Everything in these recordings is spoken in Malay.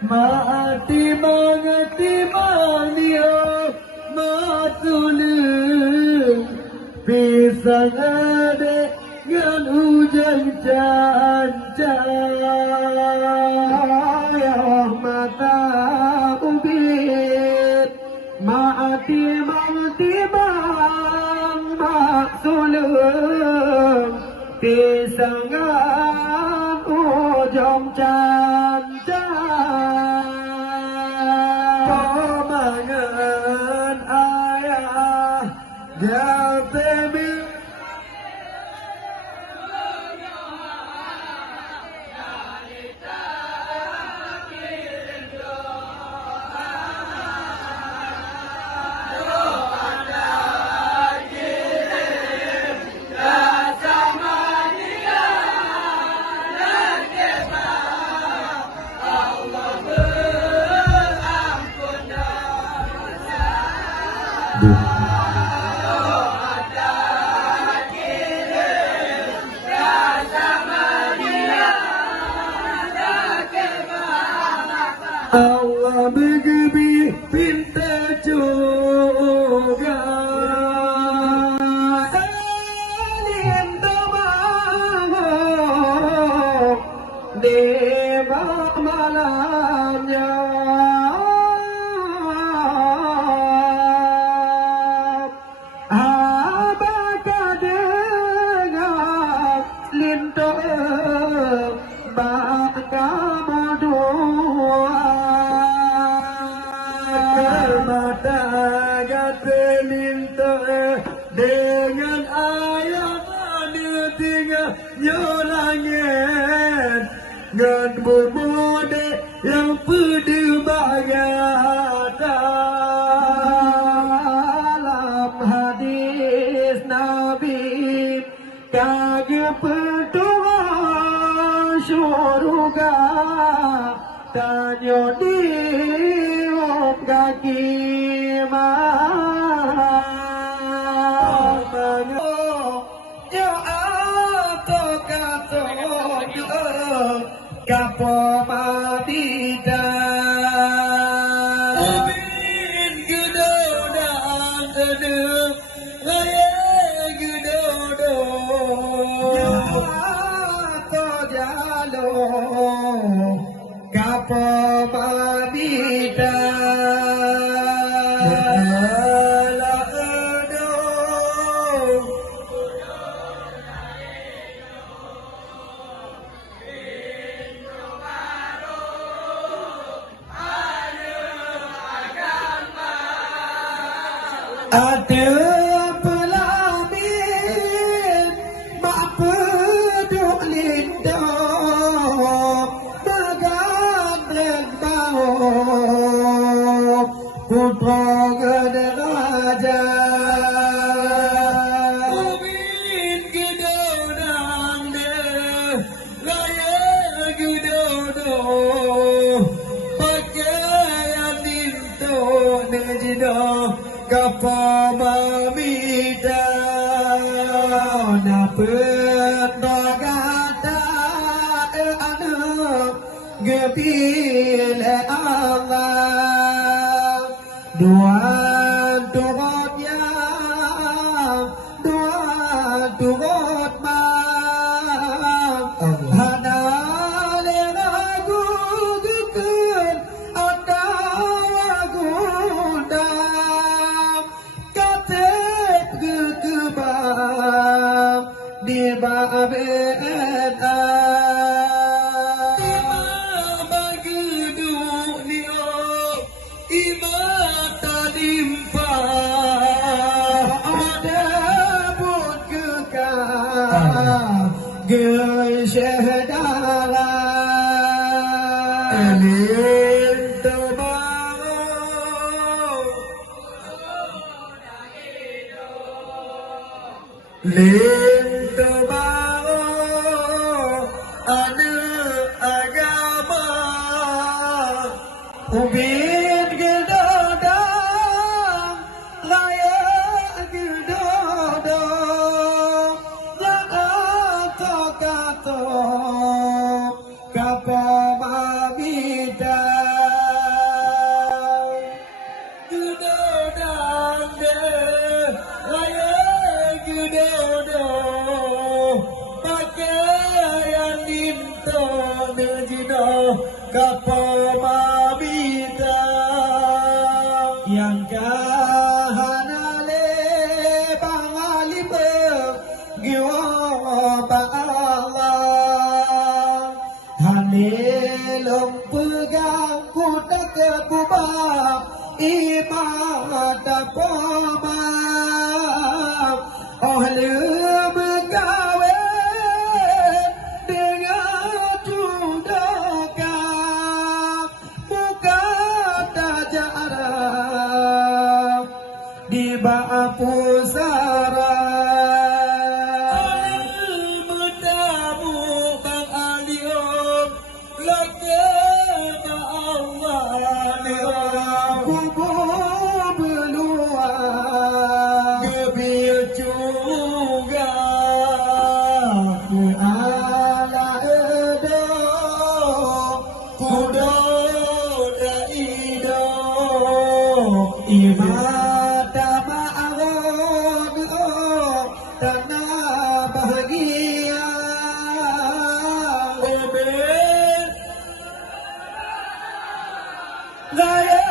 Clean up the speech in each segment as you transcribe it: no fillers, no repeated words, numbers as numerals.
Mati mangati dia matulung pisang ade ngan hujan cahaya mata ubit mati mangati matulung pisang hujan cahaya Pamangan ayah dia baby Allah bergebi pinta juga Alien terbang di malamnya Apakah dengar lintang bangga mata gata minta dengan ayat dia tinggal nyolangin ngan bermode yang perdebatan dalam hadis Nabi kagak berdoa syurga tanya di kaki ya atau kata kapo matida ubin gedodang gedung raya gedodong ya atau jalo kapo matida ada pelamin mak peduk lindung megandeng bau putra gederaja ubin gedodang deh raya gedodong pakaian dinto nejidah Kapa mamida na pendagata anak gebile Allah doa turut ya doa turut ma hana le ragu gekun ada ragu di babeda ima bagi dunia ima tadimpa ada pun kekal gesyahadara elin terbang Lintu baru anak agama ubin gedodang raya gedodang yang atau kata Allah Hanilum pegang ku tak kebubah imat poma oleh begawe dengan judaka buka tajara di bawah pusara bertamu bang alium lagi Allah kubur beluang gebir juga ke ala edo kudo daido imata ma'arod tanah bahagia Amin Raya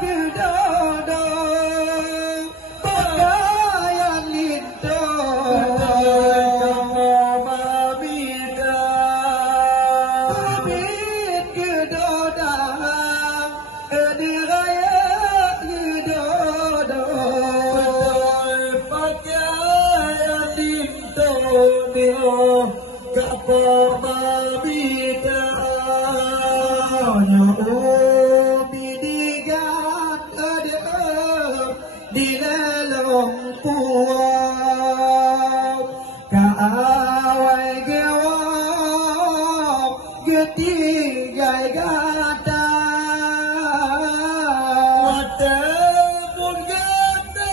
Gedodo Pakaian linto Mamita Pamit Gedodang Di Raya Gedodo Pakaian linto Dio Kapo Mamita di dalam puang kaawai gewang getigai gata walaupun gata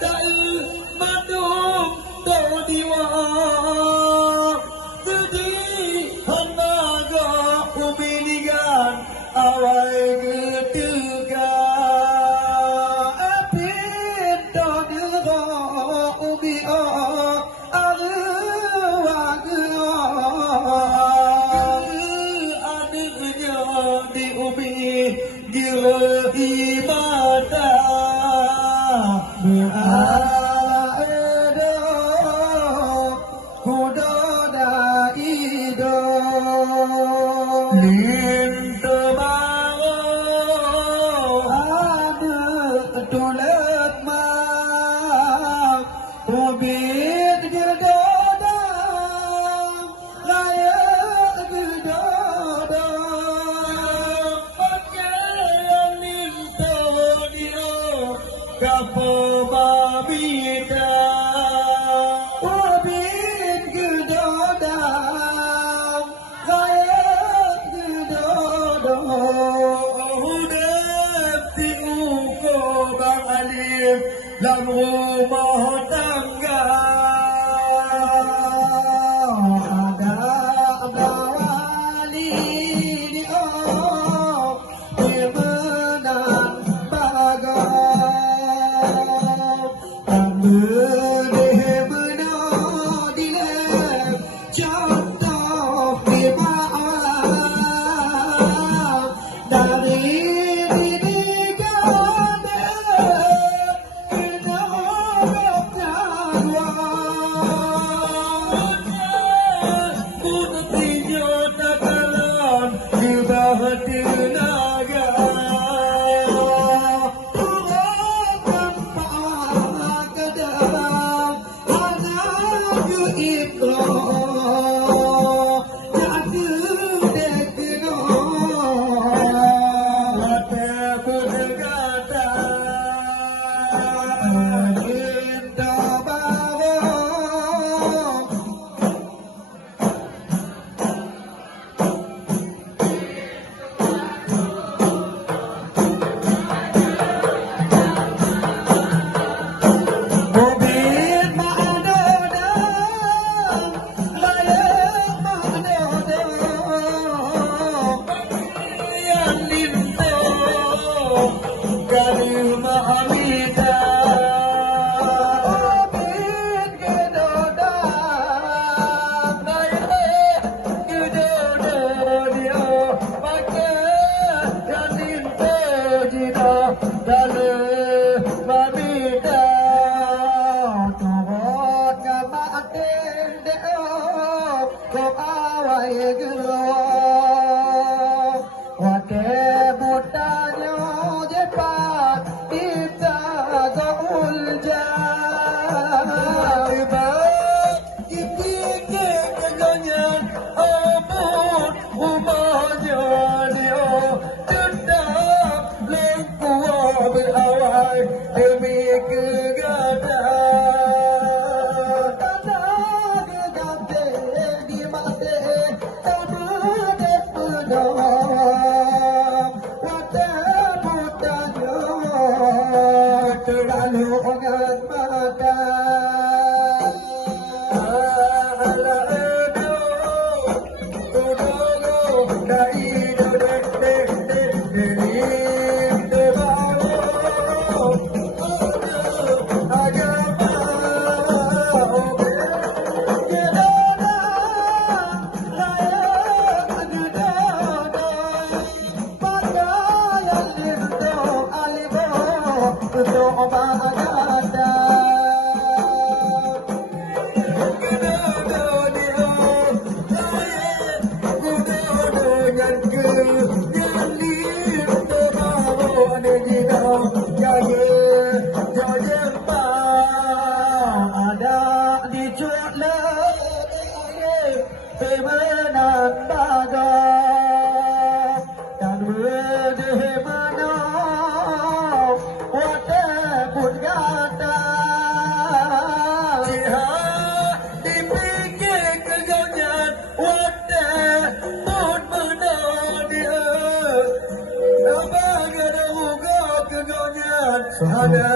tak madung tak diwang sedih hanaga umiligan awai getega Kapo babita Wabit gedodang Kayak gedodang Hudap tiuko bang alif Dalam rumah tangga Ada abawali di om Di menang bagai ko awai gelo wate butanyo jepat kita go ulja ba ipike kenyanyan amut umanya dia tetap lengkuah berawai demi kegada terlalu hangat mata ala edo tudolo dai do de de bawo agama ada